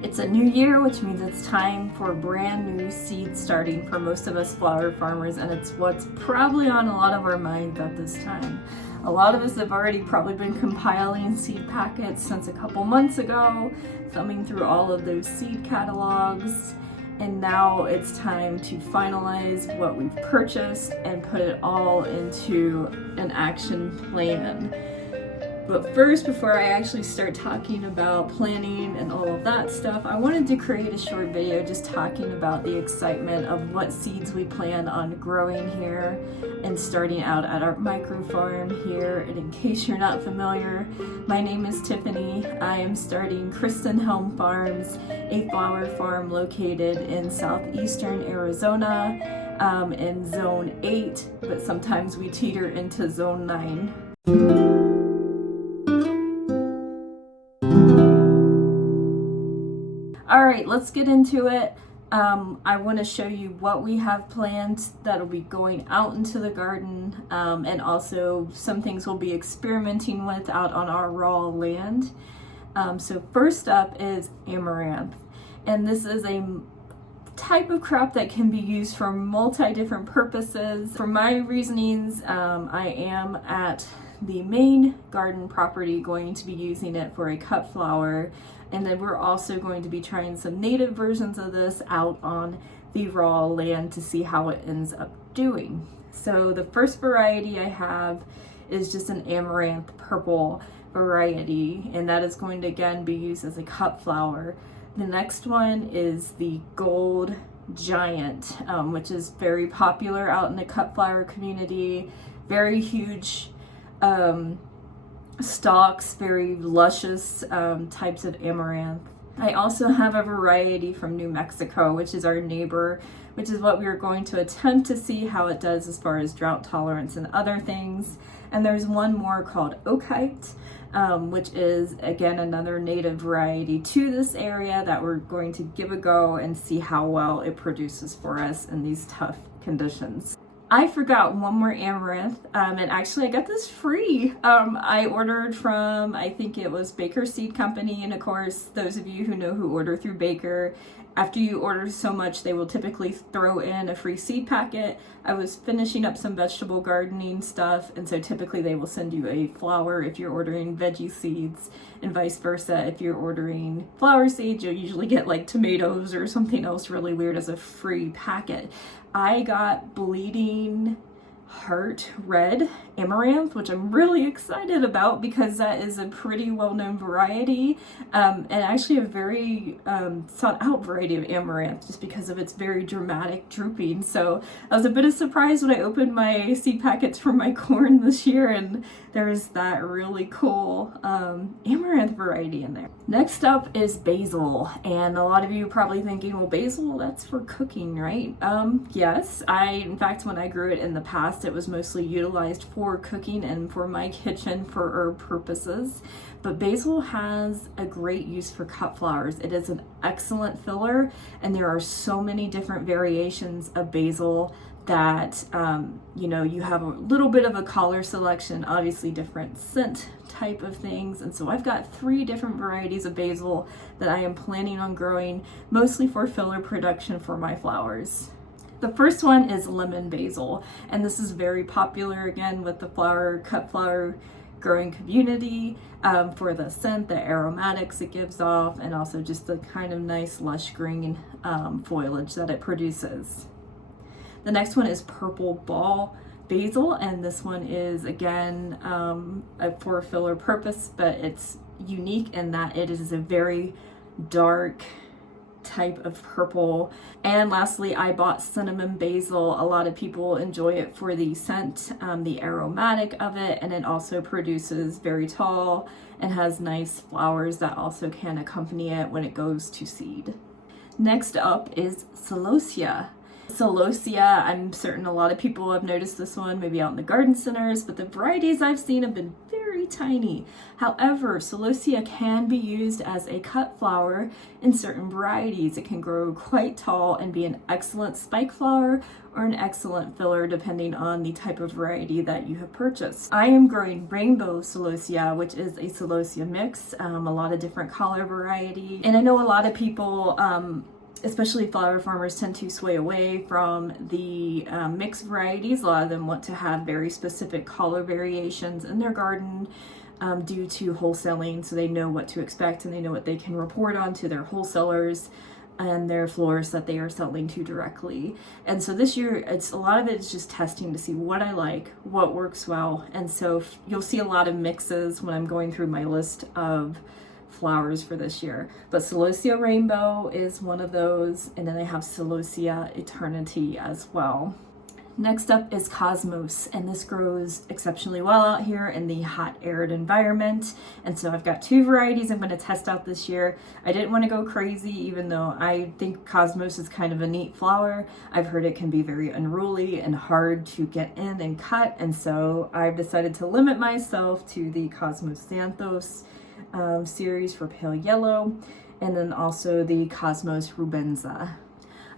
It's a new year, which means it's time for brand new seed starting for most of us flower farmers, and it's what's probably on a lot of our minds at this time. A lot of us have already probably been compiling seed packets since a couple months ago, thumbing through all of those seed catalogs, and now it's time to finalize what we've purchased and put it all into an action plan. But first, before I actually start talking about planning and all of that stuff, I wanted to create a short video just talking about the excitement of what seeds we plan on growing here and starting out at our micro farm here. And in case you're not familiar, my name is Tiffany. I am starting Kristen Helm Farms, a flower farm located in Southeastern Arizona in Zone 8, but sometimes we teeter into Zone 9. All right, let's get into it. I want to show you what we have planned that'll be going out into the garden, and also some things we'll be experimenting with out on our raw land. So first up is amaranth, and this is a type of crop that can be used for different purposes. For my reasonings, I am at the main garden property going to be using it for a cut flower, and then we're also going to be trying some native versions of this out on the raw land to see how it ends up doing. So the first variety I have is just an amaranth purple variety, and that is going to again be used as a cut flower. The next one is the gold giant, which is very popular out in the cut flower community. Very huge stalks, very luscious types of amaranth. I also have a variety from New Mexico, which is our neighbor, which is what we are going to attempt to see how it does as far as drought tolerance and other things. And there's one more called Oakite, which is again another native variety to this area that we're going to give a go and see how well it produces for us in these tough conditions. I forgot one more amaranth, and actually I got this free. I ordered from, I think it was Baker Seed Company, and of course, those of you who order through Baker, after you order so much, they will typically throw in a free seed packet. I was finishing up some vegetable gardening stuff, and so typically they will send you a flower if you're ordering veggie seeds, and vice versa. If you're ordering flower seeds, you'll usually get like tomatoes or something else really weird as a free packet. I got bleeding heart red amaranth, which I'm really excited about because that is a pretty well-known variety, and actually a very sought out variety of amaranth just because of its very dramatic drooping. So I was a bit of surprise when I opened my seed packets for my corn this year, and there's that really cool amaranth variety in there. Next up is basil, and a lot of you are probably thinking, well, basil, that's for cooking, right? Yes, in fact, when I grew it in the past, it was mostly utilized for cooking and for my kitchen for herb purposes. But basil has a great use for cut flowers. It is an excellent filler, and there are so many different variations of basil that you have a little bit of a color selection, obviously different scent type of things. And so I've got 3 different varieties of basil that I am planning on growing, mostly for filler production for my flowers. The first one is lemon basil, and this is very popular again with the cut flower growing community for the scent, the aromatics it gives off, and also just the kind of nice lush green foliage that it produces. The next one is purple ball basil, and this one is again for filler purpose, but it's unique in that it is a very dark type of purple. And lastly, I bought cinnamon basil. A lot of people enjoy it for the scent, the aromatic of it, and it also produces very tall and has nice flowers that also can accompany it when it goes to seed. Next up is celosia. Celosia, I'm certain a lot of people have noticed this one maybe out in the garden centers, but the varieties I've seen have been very tiny. However, Celosia can be used as a cut flower in certain varieties. It can grow quite tall and be an excellent spike flower or an excellent filler depending on the type of variety that you have purchased. I am growing rainbow Celosia, which is a Celosia mix, a lot of different color variety. And I know a lot of people, especially flower farmers, tend to sway away from the mixed varieties. A lot of them want to have very specific color variations in their garden due to wholesaling, so they know what to expect and they know what they can report on to their wholesalers and their florists that they are selling to directly. And so this year, a lot of it is just testing to see what I like, what works well. And so you'll see a lot of mixes when I'm going through my list of flowers for this year. But Celosia Rainbow is one of those, and then I have Celosia Eternity as well. Next up is Cosmos, and this grows exceptionally well out here in the hot, arid environment. And so I've got two varieties I'm going to test out this year. I didn't want to go crazy, even though I think Cosmos is kind of a neat flower. I've heard it can be very unruly and hard to get in and cut, and so I've decided to limit myself to the Cosmos Xanthos series for pale yellow, and then also the Cosmos Rubenza.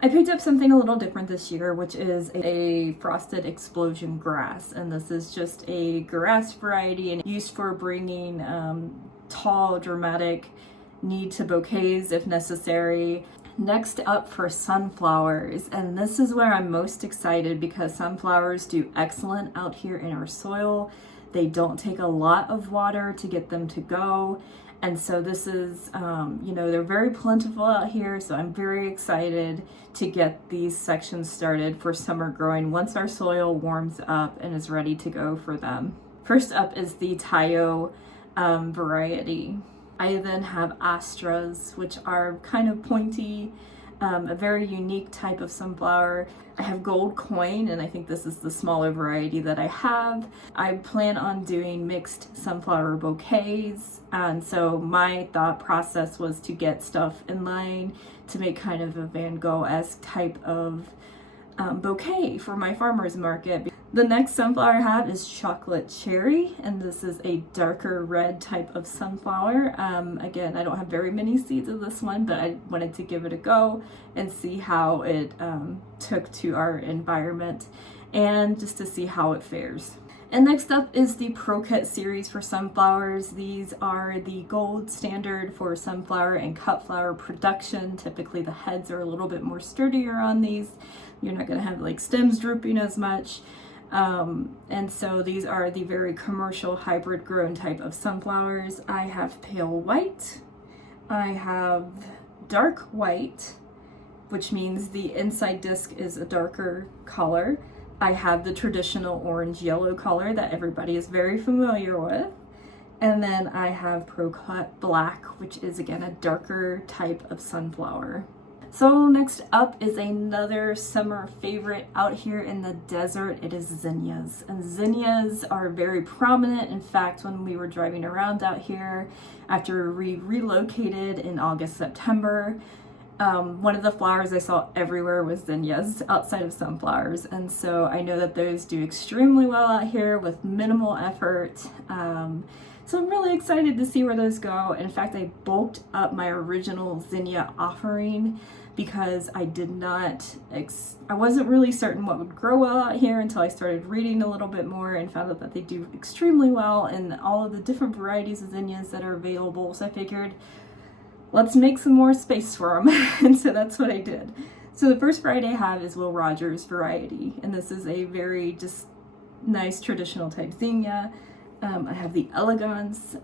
I picked up something a little different this year, which is a frosted explosion grass, and this is just a grass variety and used for bringing tall, dramatic need to bouquets if necessary. Next up for sunflowers, and this is where I'm most excited because sunflowers do excellent out here in our soil. They don't take a lot of water to get them to go. And so this is, they're very plentiful out here. So I'm very excited to get these sections started for summer growing once our soil warms up and is ready to go for them. First up is the Tayo variety. I then have Astras, which are kind of pointy, a very unique type of sunflower. I have Gold Coin, and I think this is the smaller variety that I have. I plan on doing mixed sunflower bouquets, and so my thought process was to get stuff in line to make kind of a Van Gogh-esque type of bouquet for my farmer's market. The next sunflower I have is Chocolate Cherry, and this is a darker red type of sunflower. Again, I don't have very many seeds of this one, but I wanted to give it a go and see how it took to our environment and just to see how it fares. And next up is the Pro-Cut series for sunflowers. These are the gold standard for sunflower and cut flower production. Typically the heads are a little bit more sturdier on these. You're not gonna have like stems drooping as much. And so these are the very commercial hybrid grown type of sunflowers. I have pale white, I have dark white, which means the inside disc is a darker color. I have the traditional orange yellow color that everybody is very familiar with. And then I have Pro-Cut Black, which is again a darker type of sunflower. So next up is another summer favorite out here in the desert. It is zinnias, and zinnias are very prominent. In fact, when we were driving around out here after we relocated in August, September, one of the flowers I saw everywhere was zinnias outside of sunflowers. And so I know that those do extremely well out here with minimal effort. So I'm really excited to see where those go. In fact, I bulked up my original zinnia offering because I wasn't really certain what would grow well out here until I started reading a little bit more and found out that they do extremely well in all of the different varieties of zinnias that are available. So I figured, let's make some more space for them. And so that's what I did. So the first variety I have is Will Rogers variety. And this is a very just nice traditional type zinnia. I have the Elegance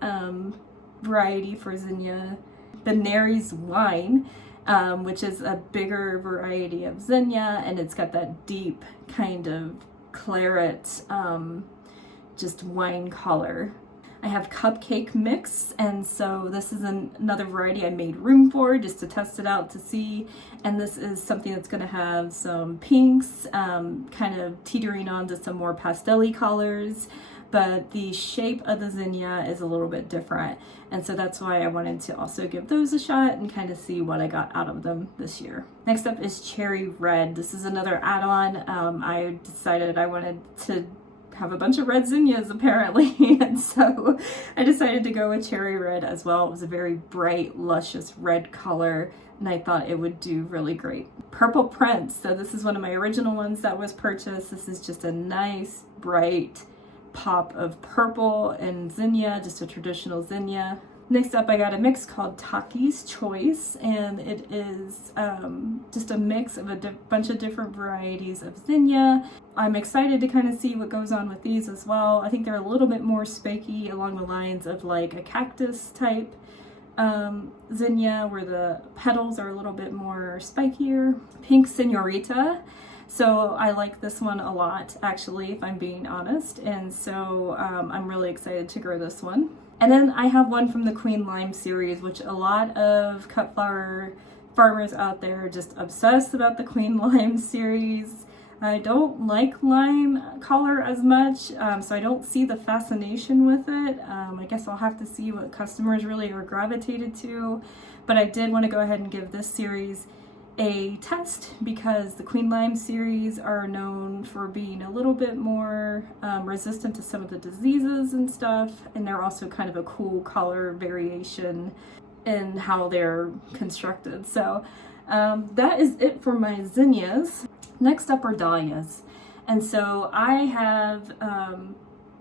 variety for zinnia. Benary's Wine, which is a bigger variety of zinnia, and it's got that deep kind of claret, just wine color. I have Cupcake Mix, and so this is another variety I made room for just to test it out to see. And this is something that's going to have some pinks, kind of teetering on to some more pastel-y colors, but the shape of the zinnia is a little bit different. And so that's why I wanted to also give those a shot and kind of see what I got out of them this year. Next up is Cherry Red. This is another add-on. I decided I wanted to have a bunch of red zinnias apparently, and so I decided to go with cherry red as well. It was a very bright, luscious red color, and I thought it would do really great. Purple Prince, so this is one of my original ones that was purchased. This is just a nice, bright pop of purple and zinnia, just a traditional zinnia. Next up, I got a mix called Taki's Choice, and it is just a mix of a bunch of different varieties of zinnia. I'm excited to kind of see what goes on with these as well. I think they're a little bit more spiky along the lines of like a cactus type zinnia, where the petals are a little bit more spikier. Pink Senorita. So I like this one a lot, actually, if I'm being honest. And so I'm really excited to grow this one. And then I have one from the Queen Lime series, which a lot of cut flower farmers out there are just obsessed about the Queen Lime series. I don't like lime color as much, so I don't see the fascination with it. I guess I'll have to see what customers really are gravitated to. But I did want to go ahead and give this series a test because the Queen Lime series are known for being a little bit more resistant to some of the diseases and stuff, and they're also kind of a cool color variation in how they're constructed. So that is it for my zinnias. Next up are dahlias, and so I have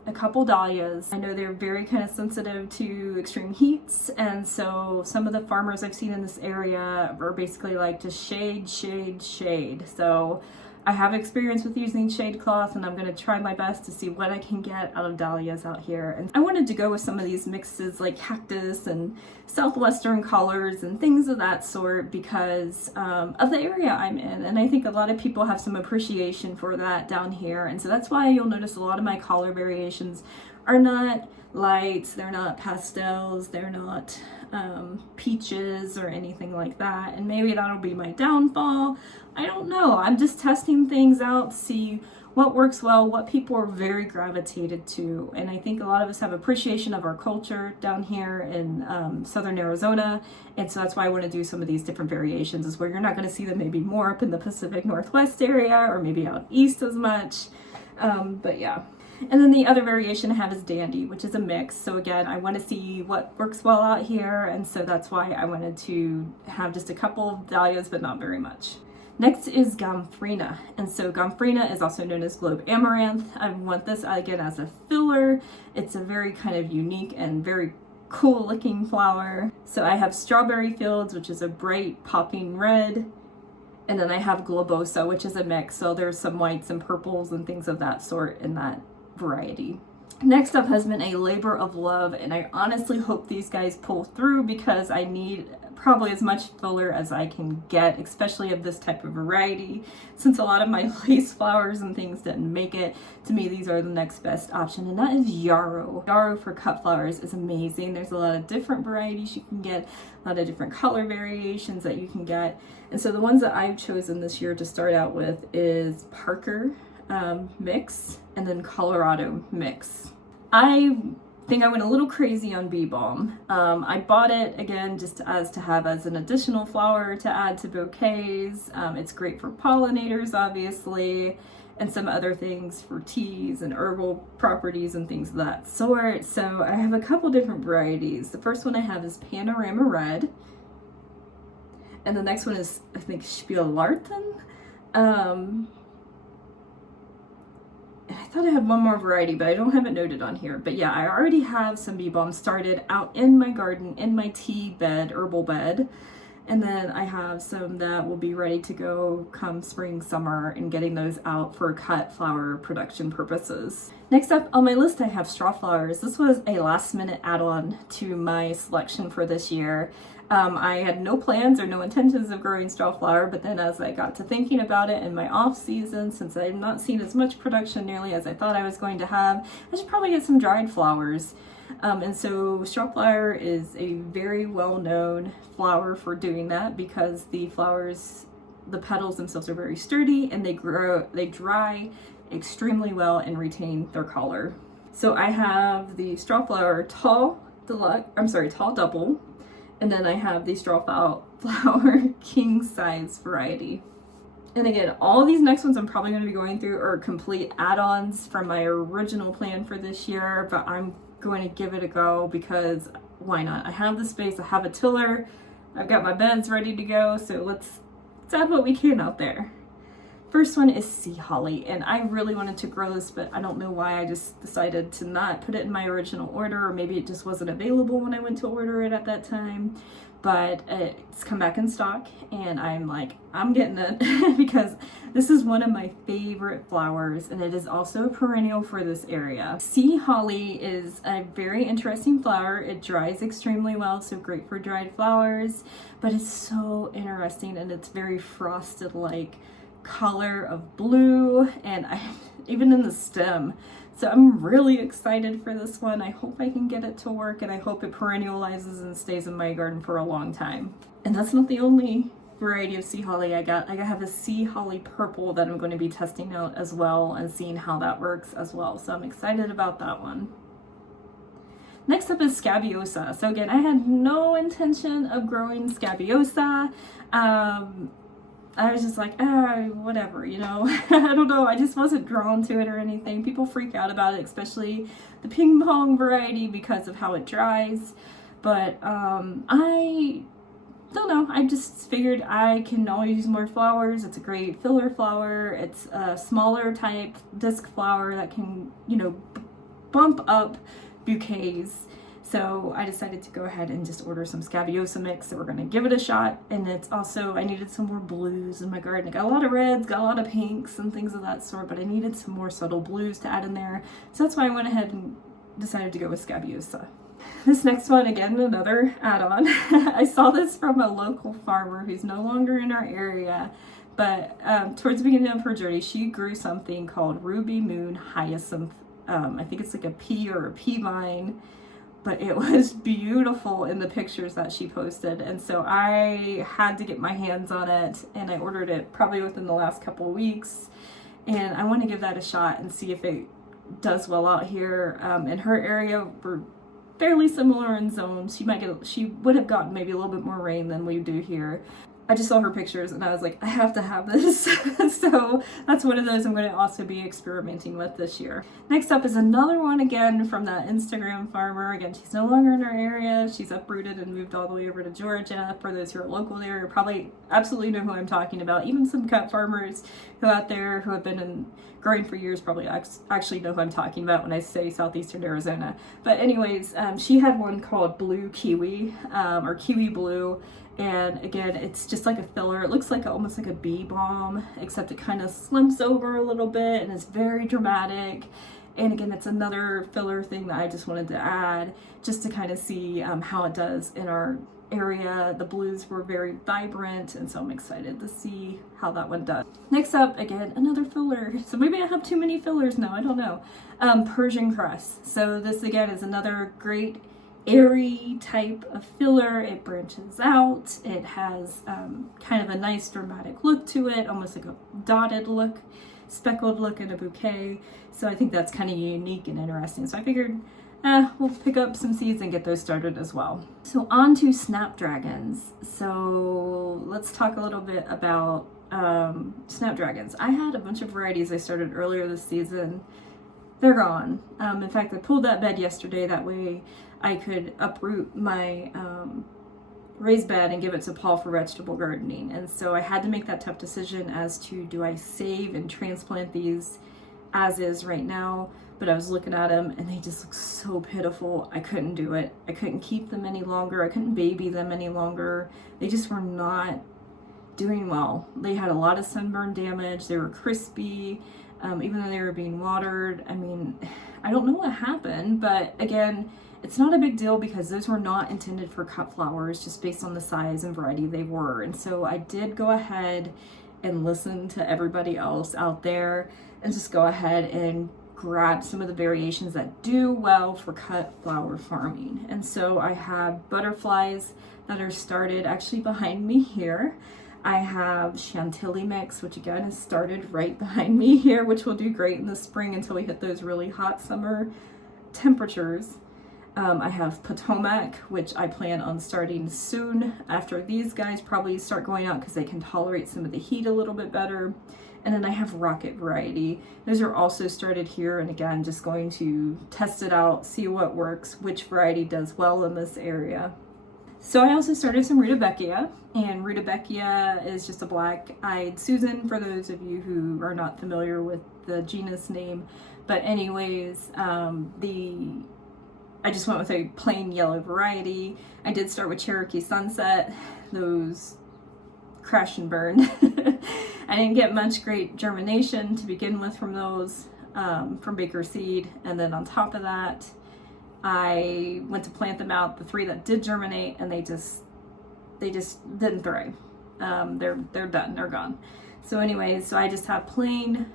a couple dahlias. I know they're very kind of sensitive to extreme heats, and so some of the farmers I've seen in this area are basically like to shade, shade, shade. So I have experience with using shade cloth, and I'm going to try my best to see what I can get out of dahlias out here. And I wanted to go with some of these mixes like cactus and southwestern colors and things of that sort because of the area I'm in, and I think a lot of people have some appreciation for that down here. And so that's why you'll notice a lot of my color variations are not lights, they're not pastels, they're not peaches or anything like that, and maybe that'll be my downfall. I don't know. I'm just testing things out to see what works well, what people are very gravitated to, and I think a lot of us have appreciation of our culture down here in southern Arizona, and so that's why I want to do some of these different variations, is where you're not going to see them maybe more up in the Pacific Northwest area or maybe out east as much, but yeah. And then the other variation I have is Dandy, which is a mix. So again, I want to see what works well out here, and so that's why I wanted to have just a couple of dahlias, but not very much. Next is Gomphrena, and so Gomphrena is also known as Globe Amaranth. I want this again as a filler. It's a very kind of unique and very cool looking flower. So I have Strawberry Fields, which is a bright popping red, and then I have Globosa, which is a mix. So there's some whites and purples and things of that sort in that variety. Next up has been a labor of love, and I honestly hope these guys pull through because I need probably as much filler as I can get, especially of this type of variety. Since a lot of my lace flowers and things didn't make it, to me these are the next best option, and that is Yarrow. Yarrow for cut flowers is amazing. There's a lot of different varieties you can get, a lot of different color variations that you can get, and so the ones that I've chosen this year to start out with is Parker mix and then Colorado mix. I think I went a little crazy on bee balm. I bought it again just to have as an additional flower to add to bouquets. It's great for pollinators, obviously, and some other things for teas and herbal properties and things of that sort. So I have a couple different varieties. The first one I have is Panorama Red, and the next one is, I think, Spielarten. And I thought I had one more variety, but I don't have it noted on here. But yeah, I already have some bee balm started out in my garden, in my tea bed, herbal bed. And then I have some that will be ready to go come spring, summer, and getting those out for cut flower production purposes. Next up on my list, I have straw flowers. This was a last minute add-on to my selection for this year. I had no plans or no intentions of growing straw flower, but then as I got to thinking about it in my off season, since I've not seen as much production nearly as I thought I was going to have, I should probably get some dried flowers. And so straw flower is a very well-known flower for doing that because the flowers, the petals themselves are very sturdy and they dry extremely well and retain their color. So I have the straw flower tall double, and then I have the straw flower king size variety. And again, all of these next ones I'm probably going to be going through are complete add-ons from my original plan for this year, but I'm going to give it a go because why not? I have the space, I have a tiller, I've got my beds ready to go, so let's add what we can out there. First one is sea holly, and I really wanted to grow this, but I don't know why I just decided to not put it in my original order, or maybe it just wasn't available when I went to order it at that time. But it's come back in stock, and I'm like, I'm getting it because this is one of my favorite flowers, and it is also a perennial for this area. Sea holly is a very interesting flower. It dries extremely well, so great for dried flowers, but it's so interesting, and it's very frosted-like color of blue, and even in the stem. So I'm really excited for this one. I hope I can get it to work, and I hope it perennializes and stays in my garden for a long time. And that's not the only variety of sea holly I got. I have a sea holly purple that I'm going to be testing out as well and seeing how that works as well. So I'm excited about that one. Next up is scabiosa. So again, I had no intention of growing scabiosa. I was just like, whatever, you know. I don't know, I just wasn't drawn to it or anything. People freak out about it, especially the ping pong variety because of how it dries. But I don't know, I just figured I can always use more flowers. It's a great filler flower. It's a smaller type disc flower that can, you know, bump up bouquets. So I decided to go ahead and just order some scabiosa mix, so we're going to give it a shot. And it's also, I needed some more blues in my garden. I got a lot of reds, got a lot of pinks and things of that sort, but I needed some more subtle blues to add in there. So that's why I went ahead and decided to go with scabiosa. This next one, again, another add-on. I saw this from a local farmer who's no longer in our area, but towards the beginning of her journey, she grew something called Ruby Moon Hyacinth. I think it's like a pea or a pea vine. But it was beautiful in the pictures that she posted, and so I had to get my hands on it, and I ordered it probably within the last couple of weeks, and I want to give that a shot and see if it does well out here. In her area, we're fairly similar in zones. She would have gotten maybe a little bit more rain than we do here. I just saw her pictures and I was like, I have to have this. So that's one of those I'm going to also be experimenting with this year. Next up is another one, again, from that Instagram farmer. Again, she's no longer in our area. She's uprooted and moved all the way over to Georgia. For those who are local there, you probably absolutely know who I'm talking about. Even some cut farmers who out there who have been growing for years probably actually know who I'm talking about when I say Southeastern Arizona. But anyways, she had one called Blue Kiwi, or Kiwi Blue. And again, it's just like a filler. It looks like almost like a bee balm, except it kind of slimps over a little bit and it's very dramatic. And again, it's another filler thing that I just wanted to add just to kind of see how it does in our area. The blues were very vibrant, and so I'm excited to see how that one does. Next up, again, another filler. So maybe I have too many fillers now, I don't know. Persian cress. So this again is another great airy type of filler. It branches out. It has kind of a nice dramatic look to it, almost like a dotted look, speckled look in a bouquet. So I think that's kind of unique and interesting. So I figured we'll pick up some seeds and get those started as well. So on to snapdragons. So let's talk a little bit about snapdragons. I had a bunch of varieties I started earlier this season. They're gone. In fact, I pulled that bed yesterday. That way I could uproot my raised bed and give it to Paul for vegetable gardening. And so I had to make that tough decision as to, do I save and transplant these as is right now? But I was looking at them and they just look so pitiful. I couldn't do it. I couldn't keep them any longer. I couldn't baby them any longer. They just were not doing well. They had a lot of sunburn damage. They were crispy. Even though they were being watered. I mean, I don't know what happened, but again, it's not a big deal because those were not intended for cut flowers, just based on the size and variety they were. And so I did go ahead and listen to everybody else out there and just go ahead and grab some of the variations that do well for cut flower farming. And so I have butterflies that are started actually behind me here. I have Chantilly mix, which again is started right behind me here, which will do great in the spring until we hit those really hot summer temperatures. I have Potomac, which I plan on starting soon after these guys probably start going out because they can tolerate some of the heat a little bit better. And then I have Rocket variety. Those are also started here, and again, just going to test it out, see what works, which variety does well in this area. So I also started some Rudbeckia, and Rudbeckia is just a black-eyed Susan for those of you who are not familiar with the genus name. But anyways, I just went with a plain yellow variety. I did start with Cherokee Sunset. Those crash and burn. I didn't get much great germination to begin with from those, from Baker Seed. And then on top of that, I went to plant them out, the 3 that did germinate, and they just didn't thrive. They're done, they're gone. So anyways, so I just have plain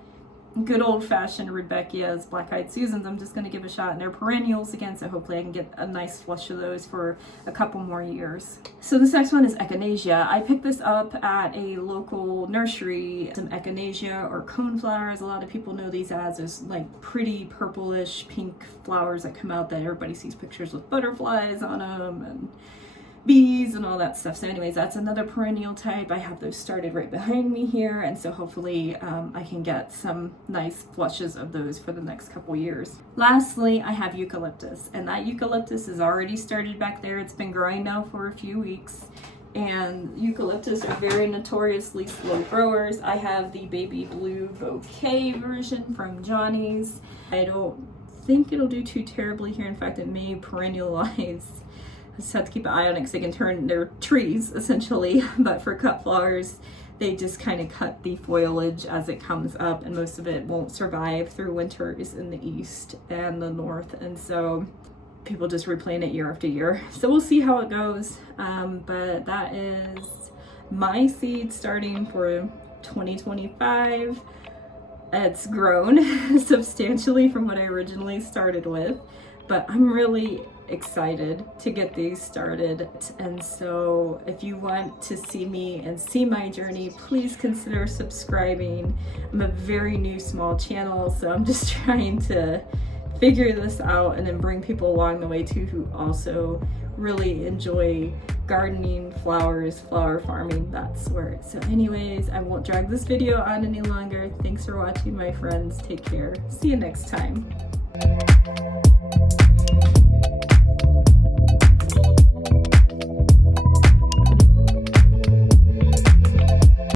good old-fashioned Rudbeckias, black-eyed Susans. I'm just going to give a shot, and they're perennials again, so hopefully I can get a nice flush of those for a couple more years. So this next one is Echinacea. I picked this up at a local nursery. Some Echinacea or coneflowers, a lot of people know these as those like pretty purplish pink flowers that come out that everybody sees pictures with butterflies on them and bees and all that stuff. So anyways, that's another perennial type. I have those started right behind me here, and so hopefully I can get some nice flushes of those for the next couple years. Lastly, I have eucalyptus, and that eucalyptus is already started back there. It's been growing now for a few weeks, and eucalyptus are very notoriously slow growers. I have the baby blue bouquet version from Johnny's. I don't think it'll do too terribly here. In fact, it may perennialize. I just have to keep an eye on it because they can turn their trees essentially, but for cut flowers, they just kind of cut the foliage as it comes up, and most of it won't survive through winters in the east and the north, and so people just replant it year after year. So we'll see how it goes, but that is my seed starting for 2025. It's grown substantially from what I originally started with, but I'm really excited to get these started. And so if you want to see me and see my journey, please consider subscribing. I'm a very new small channel, so I'm just trying to figure this out and then bring people along the way too who also really enjoy gardening, flowers, flower farming, that sort. So anyways, I won't drag this video on any longer. Thanks for watching, my friends. Take care. See you next time.